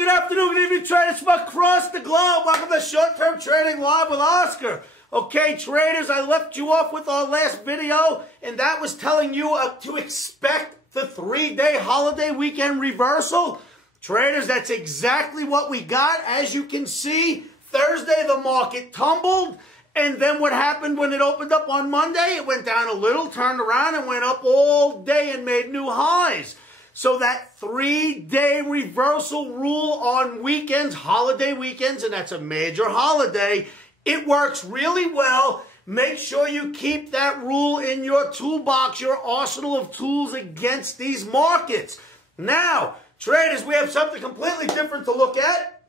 good afternoon, good evening, traders from across the globe. Welcome to Short-Term Trading Live with Oscar. Okay, traders, I left you off with our last video, and that was telling you to expect the 3-day holiday weekend reversal. Traders, that's exactly what we got. As you can see, Thursday the market tumbled, and then what happened when it opened up on Monday? It went down a little, turned around, and went up all day and made new highs. So that 3-day reversal rule on weekends, holiday weekends, and that's a major holiday, it works really well. Make sure you keep that rule in your toolbox, your arsenal of tools against these markets. Now, traders, we have something completely different to look at.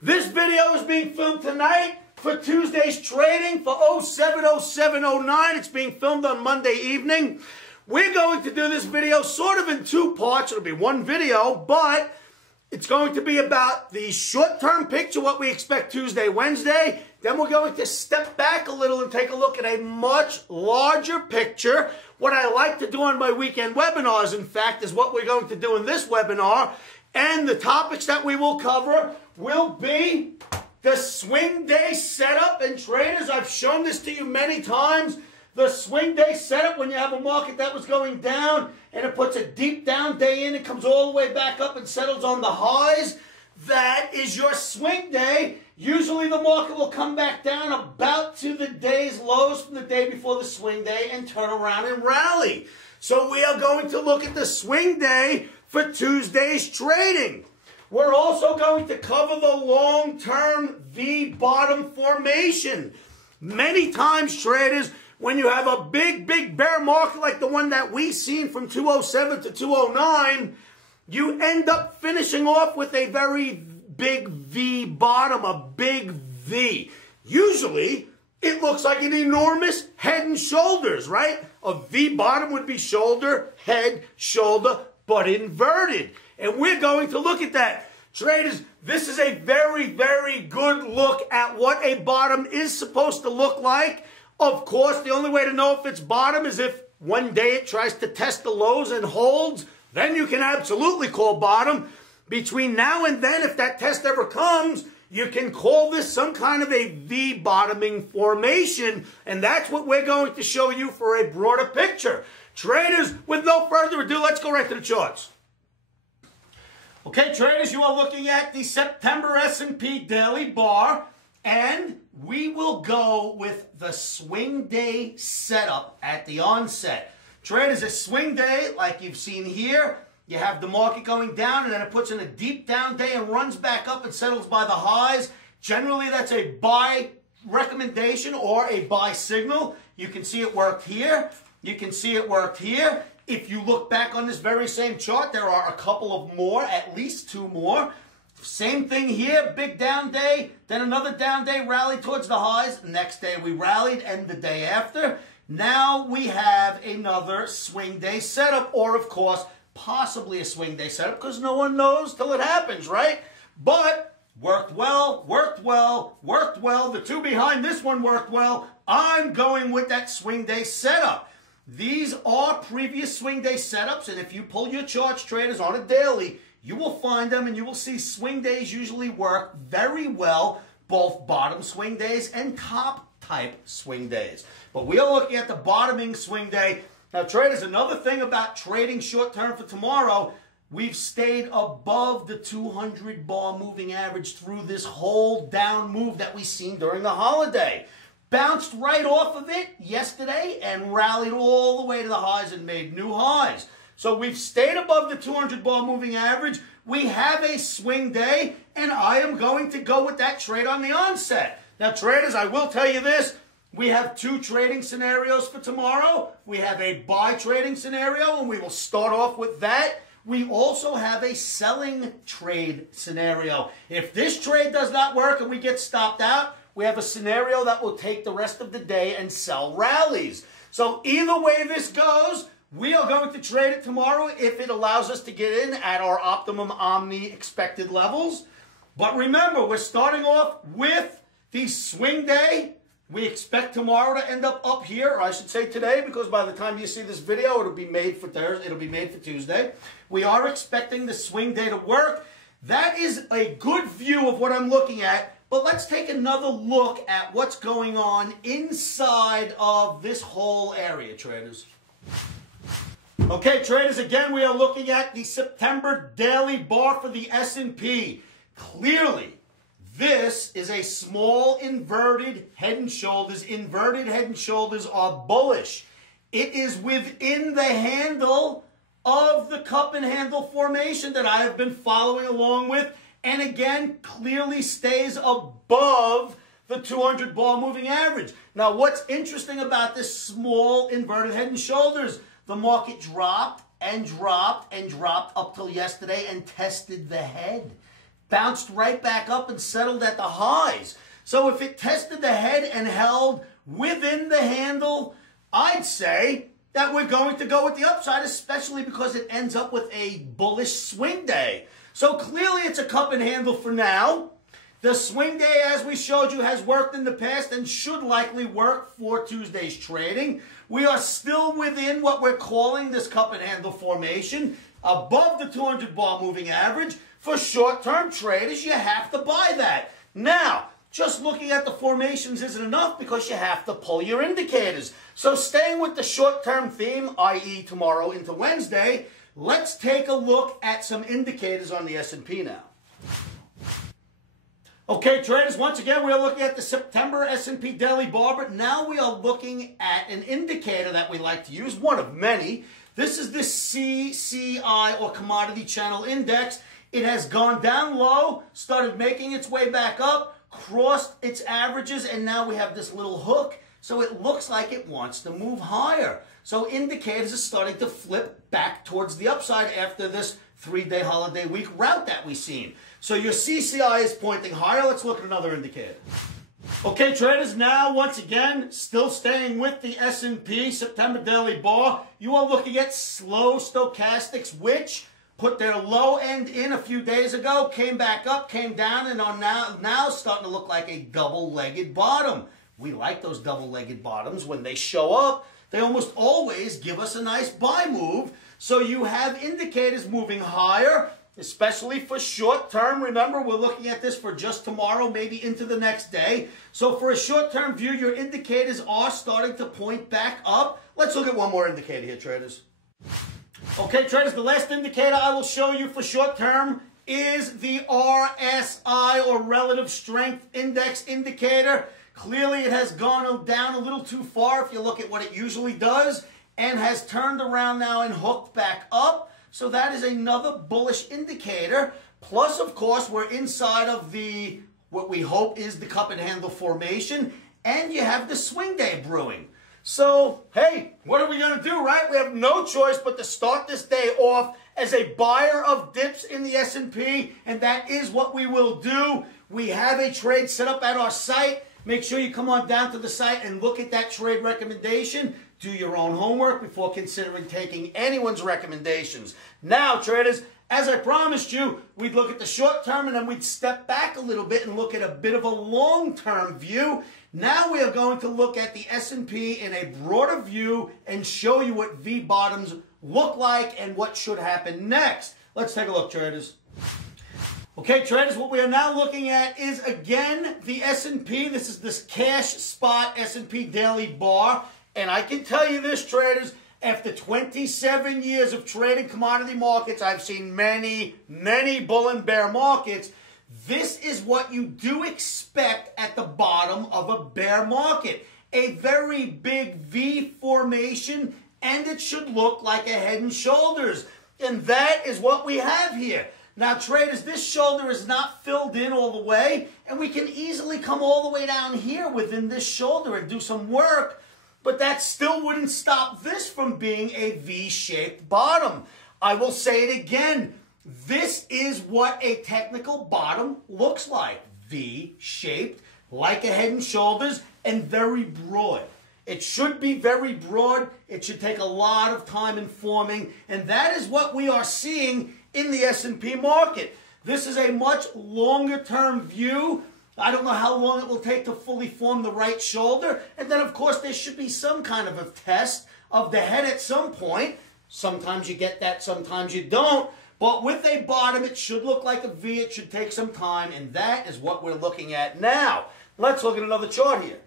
This video is being filmed tonight for Tuesday's trading for 07/07/09. It's being filmed on Monday evening. We're going to do this video sort of in two parts. It'll be one video, but it's going to be about the short-term picture, what we expect Tuesday, Wednesday. Then we're going to step back a little and take a look at a much larger picture. What I like to do on my weekend webinars, in fact, is what we're going to do in this webinar. And the topics that we will cover will be the swing day setup. And traders, I've shown this to you many times. The swing day setup, when you have a market that was going down and it puts a deep down day in, it comes all the way back up and settles on the highs. That is your swing day. Usually the market will come back down about to the day's lows from the day before the swing day and turn around and rally. So we are going to look at the swing day for Tuesday's trading. We're also going to cover the long-term V-bottom formation. Many times, traders, when you have a big bear market like the one that we've seen from 207 to 209, you end up finishing off with a very big V bottom, a big V. Usually, it looks like an enormous head and shoulders, right? A V bottom would be shoulder, head, shoulder, but inverted. And we're going to look at that. Traders, this is a very good look at what a bottom is supposed to look like. Of course, the only way to know if it's bottom is if one day it tries to test the lows and holds. Then you can absolutely call bottom. Between now and then, if that test ever comes, you can call this some kind of a V-bottoming formation. And that's what we're going to show you for a broader picture. Traders, with no further ado, let's go right to the charts. Okay, traders, you are looking at the September S&P daily bar. And we will go with the swing day setup at the onset. Traders, a swing day, like you've seen here, you have the market going down and then it puts in a deep down day and runs back up and settles by the highs. Generally, that's a buy recommendation or a buy signal. You can see it worked here. You can see it worked here. If you look back on this very same chart, there are a couple of more, at least two more. Same thing here, big down day, then another down day, rally towards the highs. Next day we rallied, and the day after. Now we have another swing day setup, or of course, possibly a swing day setup, because no one knows till it happens, right? But worked well, worked well, worked well. The two behind this one worked well. I'm going with that swing day setup. These are previous swing day setups, and if you pull your charts, traders, on a daily, you will find them and you will see swing days usually work very well, both bottom swing days and top type swing days. But we are looking at the bottoming swing day. Now, traders, another thing about trading short term for tomorrow, we've stayed above the 200 bar moving average through this whole down move that we've seen during the holiday. Bounced right off of it yesterday and rallied all the way to the highs and made new highs. So we've stayed above the 200 bar moving average. We have a swing day, and I am going to go with that trade on the onset. Now, traders, I will tell you this. We have two trading scenarios for tomorrow. We have a buy trading scenario, and we will start off with that. We also have a selling trade scenario. If this trade does not work and we get stopped out, we have a scenario that will take the rest of the day and sell rallies. So either way this goes, we are going to trade it tomorrow if it allows us to get in at our optimum Omni expected levels. But remember, we're starting off with the swing day. We expect tomorrow to end up here, or I should say today, because by the time you see this video, it'll be made for Thursday. It'll be made for Tuesday. We are expecting the swing day to work. That is a good view of what I'm looking at, but let's take another look at what's going on inside of this whole area, traders. Okay, traders, again, we are looking at the September daily bar for the S&P. Clearly, this is a small inverted head and shoulders. Inverted head and shoulders are bullish. It is within the handle of the cup and handle formation that I have been following along with, and again, clearly stays above the 200 bar moving average. Now, what's interesting about this small inverted head and shoulders? The market dropped and dropped and dropped up till yesterday and tested the head. Bounced right back up and settled at the highs. So if it tested the head and held within the handle, I'd say that we're going to go with the upside, especially because it ends up with a bullish swing day. So clearly it's a cup and handle for now. The swing day, as we showed you, has worked in the past and should likely work for Tuesday's trading. We are still within what we're calling this cup and handle formation, above the 200 bar moving average. For short-term traders, you have to buy that. Now, just looking at the formations isn't enough because you have to pull your indicators. So staying with the short-term theme, i.e. tomorrow into Wednesday, let's take a look at some indicators on the S&P now. Okay, traders, once again, we are looking at the September S&P daily bar, but now we are looking at an indicator that we like to use, one of many. This is the CCI, or Commodity Channel Index. It has gone down low, started making its way back up, crossed its averages, and now we have this little hook. So it looks like it wants to move higher. So indicators are starting to flip back towards the upside after this 3-day holiday week route that we've seen. So your CCI is pointing higher. Let's look at another indicator. Okay, traders, now once again, still staying with the S&P September daily bar, you are looking at slow stochastics, which put their low end in a few days ago, came back up, came down, and are now starting to look like a double-legged bottom. We like those double-legged bottoms. When they show up, they almost always give us a nice buy move. So you have indicators moving higher, especially for short term. Remember, we're looking at this for just tomorrow, maybe into the next day. So for a short-term view, your indicators are starting to point back up. Let's look at one more indicator here, traders. Okay, traders, the last indicator I will show you for short term is the RSI, or Relative Strength Index indicator. Clearly, it has gone down a little too far if you look at what it usually does, and has turned around now and hooked back up. So that is another bullish indicator. Plus, of course, we're inside of the, what we hope is the cup and handle formation, and you have the swing day brewing. So, hey, what are we going to do, right? We have no choice but to start this day off as a buyer of dips in the S&P, and that is what we will do. We have a trade set up at our site. Make sure you come on down to the site and look at that trade recommendation. Do your own homework before considering taking anyone's recommendations. Now, traders, as I promised you, we'd look at the short term and then we'd step back a little bit and look at a bit of a long-term view. Now we are going to look at the S&P in a broader view and show you what V-bottoms look like and what should happen next. Let's take a look, traders. Okay, traders, what we are now looking at is, again, the S&P. This is this cash spot S&P daily bar. And I can tell you this, traders, after 27 years of trading commodity markets, I've seen many, many bull and bear markets. This is what you do expect at the bottom of a bear market. A very big V formation, and it should look like a head and shoulders. And that is what we have here. Now, traders, this shoulder is not filled in all the way, and we can easily come all the way down here within this shoulder and do some work, but that still wouldn't stop this from being a V-shaped bottom. I will say it again. This is what a technical bottom looks like. V-shaped, like a head and shoulders, and very broad. It should be very broad. It should take a lot of time in forming, and that is what we are seeing in the S&P market. This is a much longer term view. I don't know how long it will take to fully form the right shoulder. And then, of course, there should be some kind of a test of the head at some point. Sometimes you get that, sometimes you don't. But with a bottom, it should look like a V. It should take some time, and that is what we're looking at now. Let's look at another chart here.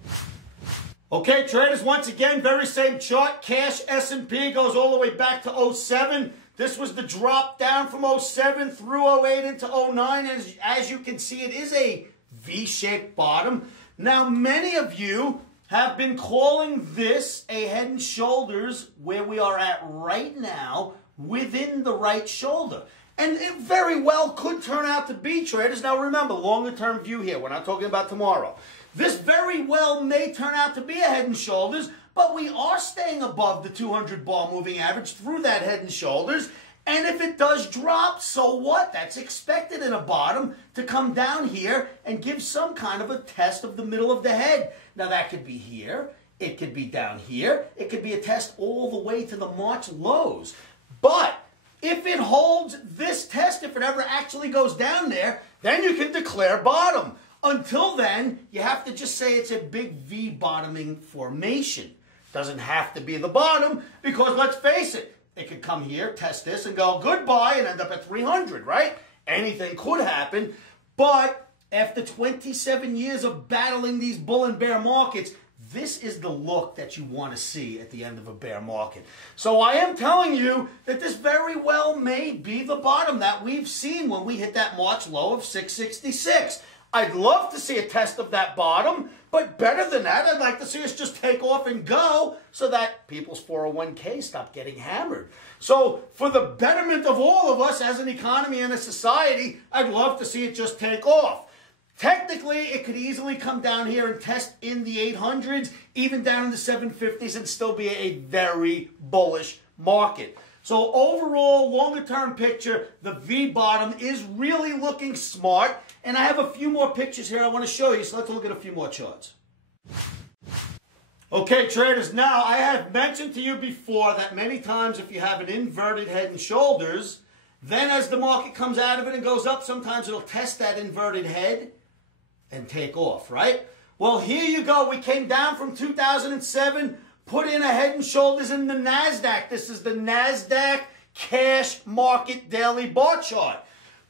Okay, traders, once again, very same chart. Cash S&P goes all the way back to 07. This was the drop down from 07 through 08 into 09. As you can see, it is a V-shaped bottom. Now, many of you have been calling this a head and shoulders where we are at right now within the right shoulder. And it very well could turn out to be, traders. Now, remember, longer-term view here. We're not talking about tomorrow. This very well may turn out to be a head and shoulders, but we are staying above the 200 bar moving average through that head and shoulders. And if it does drop, so what? That's expected in a bottom to come down here and give some kind of a test of the middle of the head. Now, that could be here. It could be down here. It could be a test all the way to the March lows. But if it holds this test, if it ever actually goes down there, then you can declare bottom. Until then, you have to just say it's a big V bottoming formation. Doesn't have to be the bottom, because let's face it, it could come here, test this, and go goodbye and end up at 300, right? Anything could happen. But after 27 years of battling these bull and bear markets, this is the look that you want to see at the end of a bear market. So I am telling you that this very well may be the bottom that we've seen when we hit that March low of 666. I'd love to see a test of that bottom, but better than that, I'd like to see us just take off and go so that people's 401k stop getting hammered. So for the betterment of all of us as an economy and a society, I'd love to see it just take off. Technically, it could easily come down here and test in the 800s, even down in the 750s, and still be a very bullish market. So overall, longer-term picture, the V bottom is really looking smart. And I have a few more pictures here I want to show you, so let's look at a few more charts. Okay, traders, now I have mentioned to you before that many times if you have an inverted head and shoulders, then as the market comes out of it and goes up, sometimes it'll test that inverted head and take off, right? Well, here you go. We came down from 2007, put in a head and shoulders in the NASDAQ. This is the NASDAQ cash market daily bar chart.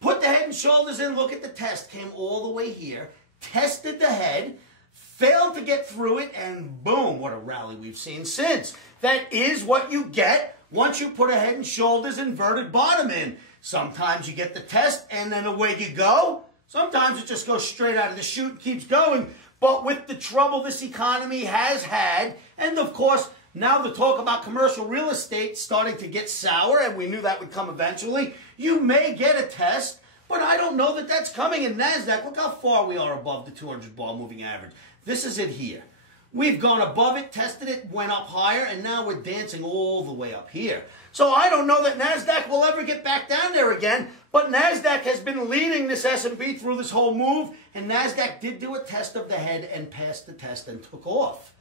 Put the head and shoulders in, look at the test. Came all the way here, tested the head, failed to get through it, and boom, what a rally we've seen since. That is what you get once you put a head and shoulders inverted bottom in. Sometimes you get the test, and then away you go. Sometimes it just goes straight out of the chute and keeps going. But with the trouble this economy has had, and of course, now the talk about commercial real estate starting to get sour, and we knew that would come eventually, you may get a test, but I don't know that that's coming in NASDAQ. Look how far we are above the 200 bar moving average. This is it here. We've gone above it, tested it, went up higher, and now we're dancing all the way up here. So I don't know that NASDAQ will ever get back down there again, but NASDAQ has been leading this S&P through this whole move, and NASDAQ did do a test of the head and passed the test and took off.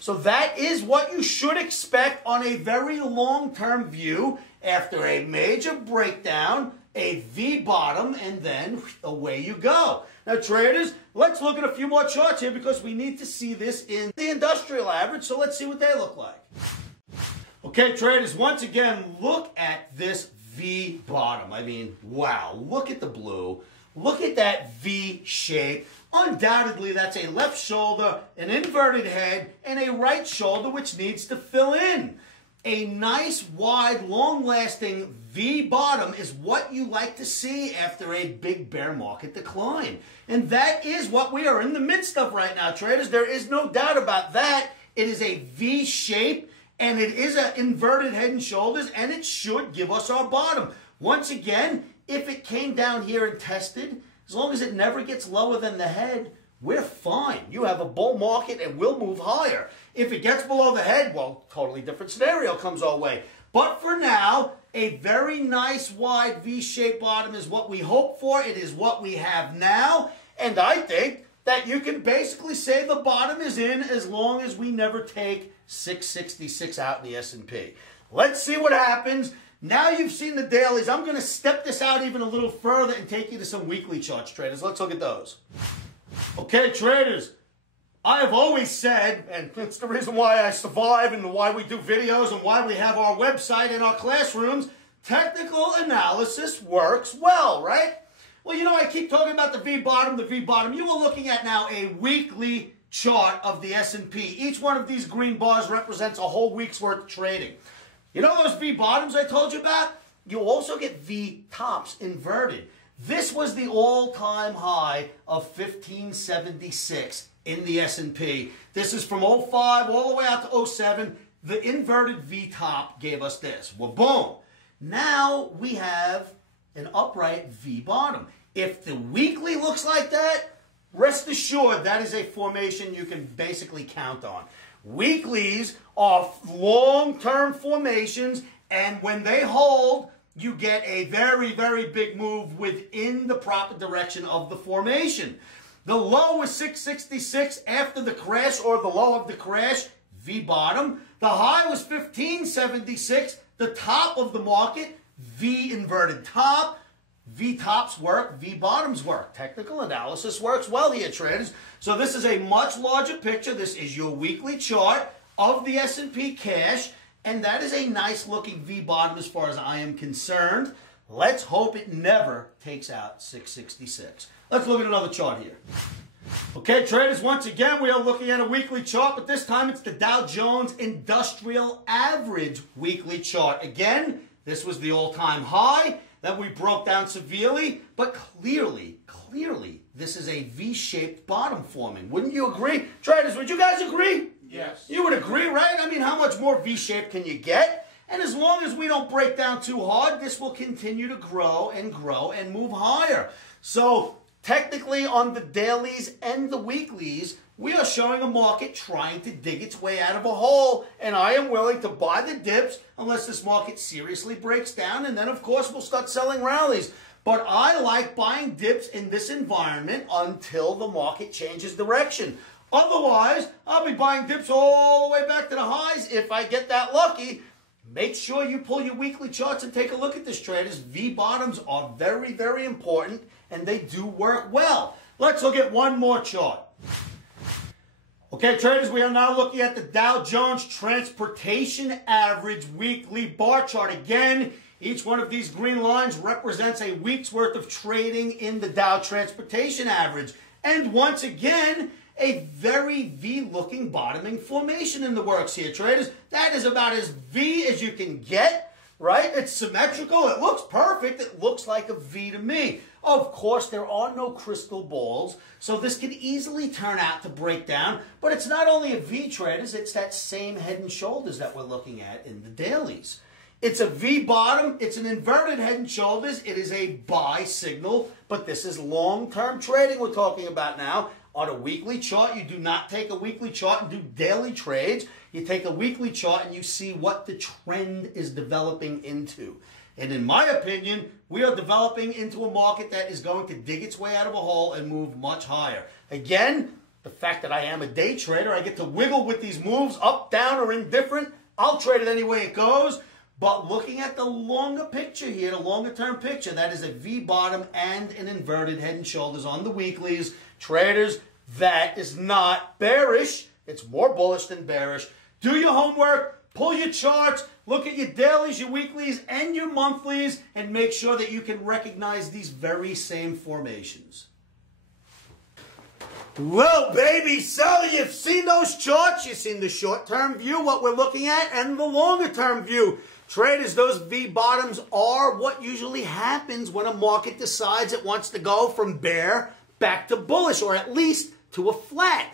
So that is what you should expect on a very long-term view after a major breakdown, a V bottom, and then away you go. Now, traders, let's look at a few more charts here because we need to see this in the industrial average, so let's see what they look like. Okay, traders, once again, look at this V bottom. I mean, wow, look at the blue. Look at that V shape. Undoubtedly, that's a left shoulder, an inverted head, and a right shoulder, which needs to fill in. A nice, wide, long-lasting V bottom is what you like to see after a big bear market decline. And that is what we are in the midst of right now, traders. There is no doubt about that. It is a V shape, and it is an inverted head and shoulders, and it should give us our bottom. Once again, if it came down here and tested, as long as it never gets lower than the head, we're fine. You have a bull market and we'll move higher. If it gets below the head, well, totally different scenario comes our way. But for now, a very nice wide V-shaped bottom is what we hope for. It is what we have now. And I think that you can basically say the bottom is in as long as we never take 666 out in the S&P. Let's see what happens. Now you've seen the dailies. I'm going to step this out even a little further and take you to some weekly charts, traders. Let's look at those. Okay, traders, I have always said, and it's the reason why I survive and why we do videos and why we have our website and our classrooms, technical analysis works well, right? Well, you know, I keep talking about the V bottom, the V bottom. You are looking at now a weekly chart of the S&P. Each one of these green bars represents a whole week's worth of trading. You know those V bottoms I told you about? You'll also get V tops inverted. This was the all-time high of 1576 in the S&P. This is from 05 all the way out to 07. The inverted V top gave us this. Well, boom. Now we have an upright V bottom. If the weekly looks like that, rest assured that is a formation you can basically count on. Weeklies are long-term formations, and when they hold, you get a very, very big move within the proper direction of the formation. The low was 666 after the crash, or the low of the crash, V bottom. The high was 1576, the top of the market, V inverted top. V tops work, V bottoms work. Technical analysis works well here, traders. So this is a much larger picture. This is your weekly chart of the S&P cash, and that is a nice looking V bottom as far as I am concerned. Let's hope it never takes out 666. Let's look at another chart here. Okay, traders, once again, we are looking at a weekly chart, but this time it's the Dow Jones Industrial Average weekly chart. Again, this was the all-time high that we broke down severely, but clearly, this is a V-shaped bottom forming. Wouldn't you agree? Traders, would you guys agree? Yes. You would agree, right? I mean, how much more V-shaped can you get? And as long as we don't break down too hard, this will continue to grow and move higher. So technically on the dailies and the weeklies, we are showing a market trying to dig its way out of a hole, and I am willing to buy the dips unless this market seriously breaks down, and then of course we'll start selling rallies. But I like buying dips in this environment until the market changes direction. Otherwise, I'll be buying dips all the way back to the highs if I get that lucky. Make sure you pull your weekly charts and take a look at this, traders. V bottoms are very, very important, and they do work well. Let's look at one more chart. Okay, traders, we are now looking at the Dow Jones Transportation Average weekly bar chart. Again, each one of these green lines represents a week's worth of trading in the Dow Transportation Average. And once again, a very V-looking bottoming formation in the works here, traders. That is about as V as you can get, right? It's symmetrical. It looks perfect. It looks like a V to me. Of course, there are no crystal balls, so this could easily turn out to break down. But it's not only a V, traders. It's that same head and shoulders that we're looking at in the dailies. It's a V bottom. It's an inverted head and shoulders. It is a buy signal, but this is long-term trading we're talking about now. On a weekly chart, you do not take a weekly chart and do daily trades. You take a weekly chart and you see what the trend is developing into. And in my opinion, we are developing into a market that is going to dig its way out of a hole and move much higher. Again, the fact that I am a day trader, I get to wiggle with these moves up, down, or indifferent. I'll trade it any way it goes. But looking at the longer picture here, the longer term picture, that is a V bottom and an inverted head and shoulders on the weeklies. Traders, that is not bearish. It's more bullish than bearish. Do your homework, pull your charts, look at your dailies, your weeklies, and your monthlies, and make sure that you can recognize these very same formations. Well, baby, so you've seen those charts. You've seen the short-term view, what we're looking at, and the longer-term view. Traders, those V bottoms are what usually happens when a market decides it wants to go from bear back to bullish, or at least to a flat.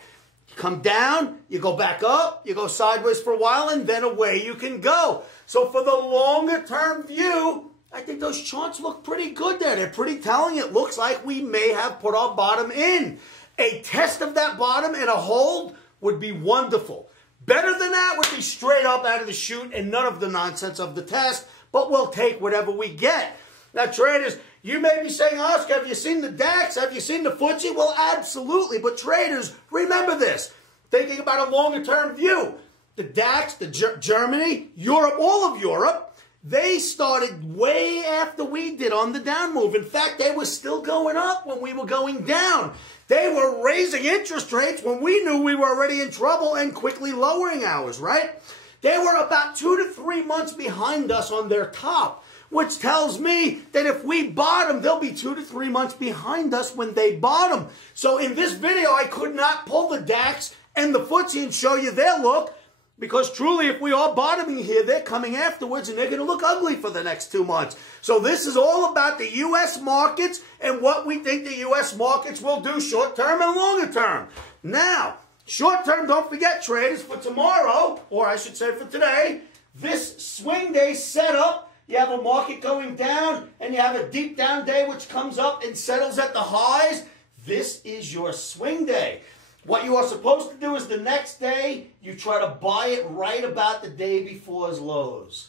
You come down, you go back up, you go sideways for a while, and then away you can go. So for the longer-term view, I think those charts look pretty good there. They're pretty telling. It looks like we may have put our bottom in. A test of that bottom and a hold would be wonderful. Better than that would be straight up out of the chute and none of the nonsense of the test, but we'll take whatever we get. Now, traders, you may be saying, Oscar, have you seen the DAX? Have you seen the FTSE? Well, absolutely. But traders, remember this. Thinking about a longer-term view. The DAX, Germany, Europe, all of Europe, they started way after we did on the down move. In fact, they were still going up when we were going down. They were raising interest rates when we knew we were already in trouble and quickly lowering ours, right? They were about 2 to 3 months behind us on their top. which tells me that if we bottom, they'll be 2 to 3 months behind us when they bottom. So in this video, I could not pull the DAX and the FTSE and show you their look, because truly, if we are bottoming here, they're coming afterwards and they're going to look ugly for the next 2 months. So this is all about the U.S. markets and what we think the U.S. markets will do short term and longer term. Now, short term, don't forget, traders, for tomorrow, or I should say for today, this swing day setup, you have a market going down and you have a deep down day which comes up and settles at the highs. This is your swing day. What you are supposed to do is the next day, you try to buy it right about the day before's lows.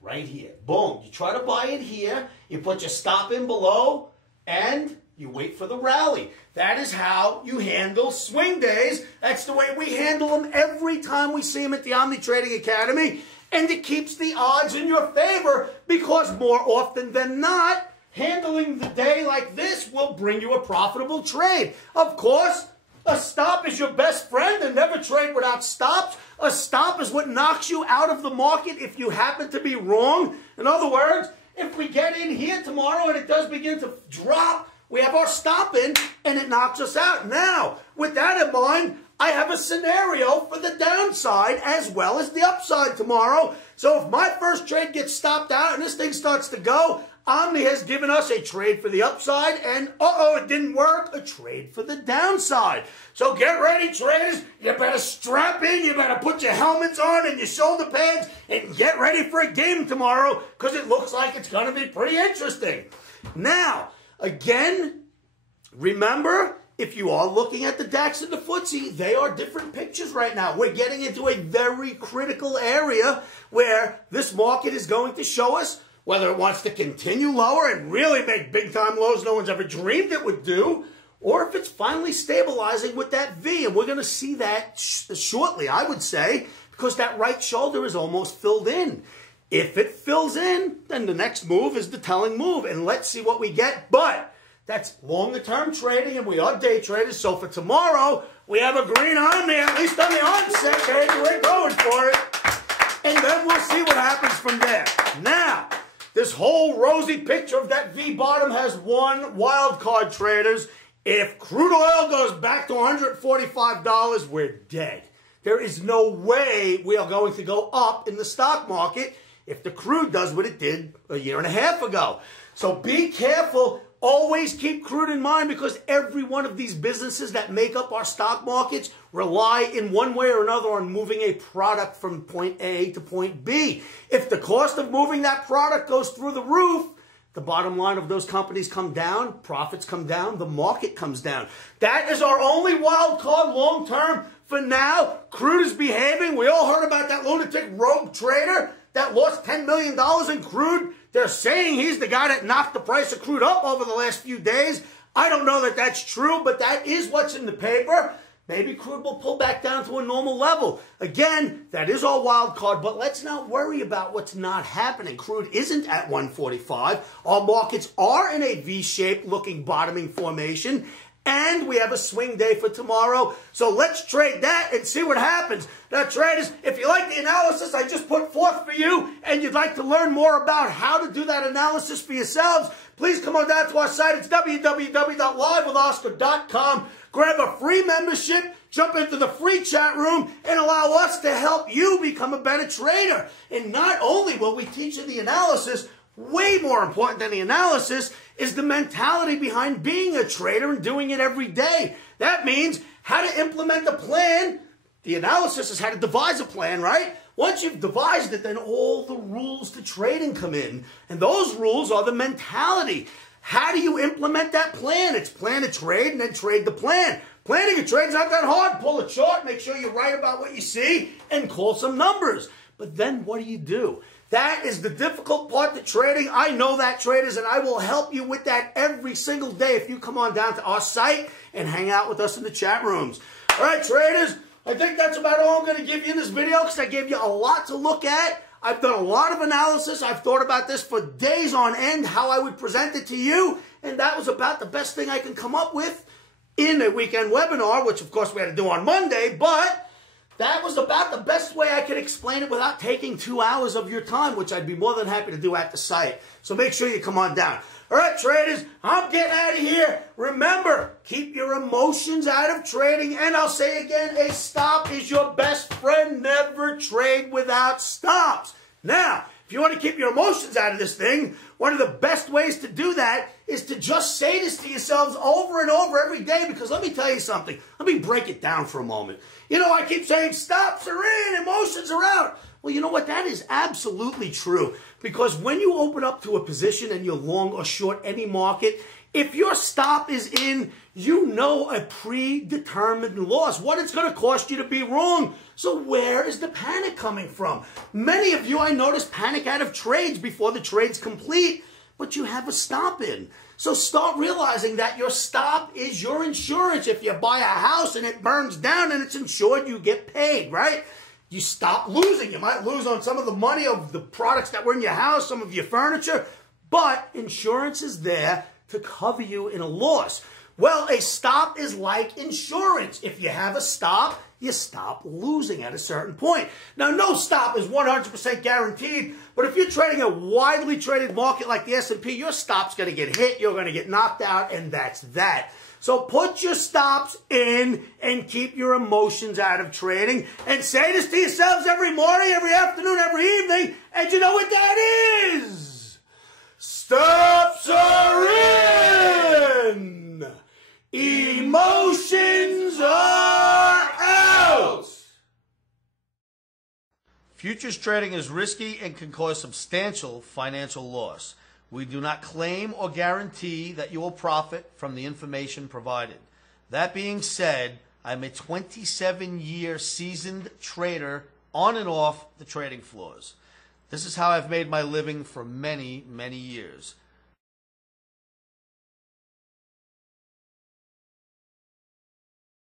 Right here. Boom. You try to buy it here. You put your stop in below, and you wait for the rally. That is how you handle swing days. That's the way we handle them every time we see them at the Omni Trading Academy. And it keeps the odds in your favor, because more often than not, handling the day like this will bring you a profitable trade. Of course, a stop is your best friend, and never trade without stops. A stop is what knocks you out of the market if you happen to be wrong. In other words, if we get in here tomorrow and it does begin to drop, we have our stop in and it knocks us out. Now, with that in mind, I have a scenario for the downside as well as the upside tomorrow. So if my first trade gets stopped out and this thing starts to go, Omni has given us a trade for the upside, and it didn't work, a trade for the downside. So get ready, traders. You better strap in, you better put your helmets on and your shoulder pads, and get ready for a game tomorrow, because it looks like it's going to be pretty interesting. Now, again, remember, if you are looking at the DAX and the FTSE, they are different pictures right now. We're getting into a very critical area where this market is going to show us whether it wants to continue lower and really make big-time lows no one's ever dreamed it would do, or if it's finally stabilizing with that V. And we're going to see that shortly, I would say, because that right shoulder is almost filled in. If it fills in, then the next move is the telling move, and let's see what we get. But that's longer-term trading, and we are day traders, so for tomorrow, we have a green Omni, at least on the onset, baby. We're going for it. And then we'll see what happens from there. Now, this whole rosy picture of that V bottom has one wild card, traders. If crude oil goes back to $145, we're dead. There is no way we are going to go up in the stock market if the crude does what it did a year and a half ago. So be careful. Always keep crude in mind, because every one of these businesses that make up our stock markets rely in one way or another on moving a product from point A to point B. If the cost of moving that product goes through the roof, the bottom line of those companies come down, profits come down, the market comes down. That is our only wild card long term. For now, crude is behaving. We all heard about that lunatic rogue trader that lost $10 million in crude. They're saying he's the guy that knocked the price of crude up over the last few days. I don't know that that's true, but that is what's in the paper. Maybe crude will pull back down to a normal level. Again, that is our wild card, but let's not worry about what's not happening. Crude isn't at 145. Our markets are in a V-shaped looking bottoming formation, and we have a swing day for tomorrow. So let's trade that and see what happens. Now, traders, if you like the analysis I just put forth for you, and you'd like to learn more about how to do that analysis for yourselves, please come on down to our site. It's www.livewithoscar.com. Grab a free membership, jump into the free chat room, and allow us to help you become a better trader. And not only will we teach you the analysis, way more important than the analysis is the mentality behind being a trader and doing it every day. That means how to implement a plan. The analysis is how to devise a plan, right? Once you've devised it, then all the rules to trading come in. And those rules are the mentality. How do you implement that plan? It's plan a trade and then trade the plan. Planning a trade is not that hard. Pull a chart, make sure you're right about what you see, and call some numbers. But then what do? That is the difficult part to trading. I know that, traders, and I will help you with that every single day if you come on down to our site and hang out with us in the chat rooms. All right, traders, I think that's about all I'm going to give you in this video, because I gave you a lot to look at. I've done a lot of analysis. I've thought about this for days on end, how I would present it to you, and that was about the best thing I can come up with in a weekend webinar, which, of course, we had to do on Monday, but that was about the best way I could explain it without taking 2 hours of your time, which I'd be more than happy to do at the site. So make sure you come on down. All right, traders, I'm getting out of here. Remember, keep your emotions out of trading. And I'll say again, a stop is your best friend. Never trade without stops. Now, if you want to keep your emotions out of this thing, one of the best ways to do that is to just say this to yourselves over and over every day, because let me tell you something. Let me break it down for a moment. You know, I keep saying stops are in, emotions are out. Well, you know what? That is absolutely true, because when you open up to a position and you're long or short any market, if your stop is in, you know a predetermined loss, what it's going to cost you to be wrong. So where is the panic coming from? Many of you, I notice, panic out of trades before the trade's complete, but you have a stop in. So start realizing that your stop is your insurance. If you buy a house and it burns down and it's insured, you get paid, right? You stop losing. You might lose on some of the money of the products that were in your house, some of your furniture, but insurance is there to cover you in a loss. Well, a stop is like insurance. If you have a stop, you stop losing at a certain point. Now, no stop is 100% guaranteed, but if you're trading a widely traded market like the S&P, your stop's going to get hit, you're going to get knocked out, and that's that. So put your stops in and keep your emotions out of trading. And say this to yourselves every morning, every afternoon, every evening, and you know what that is? Stops are in! Emotions are out! Futures trading is risky and can cause substantial financial loss. We do not claim or guarantee that you will profit from the information provided. That being said, I'm a 27-year seasoned trader on and off the trading floors. This is how I've made my living for many, many years.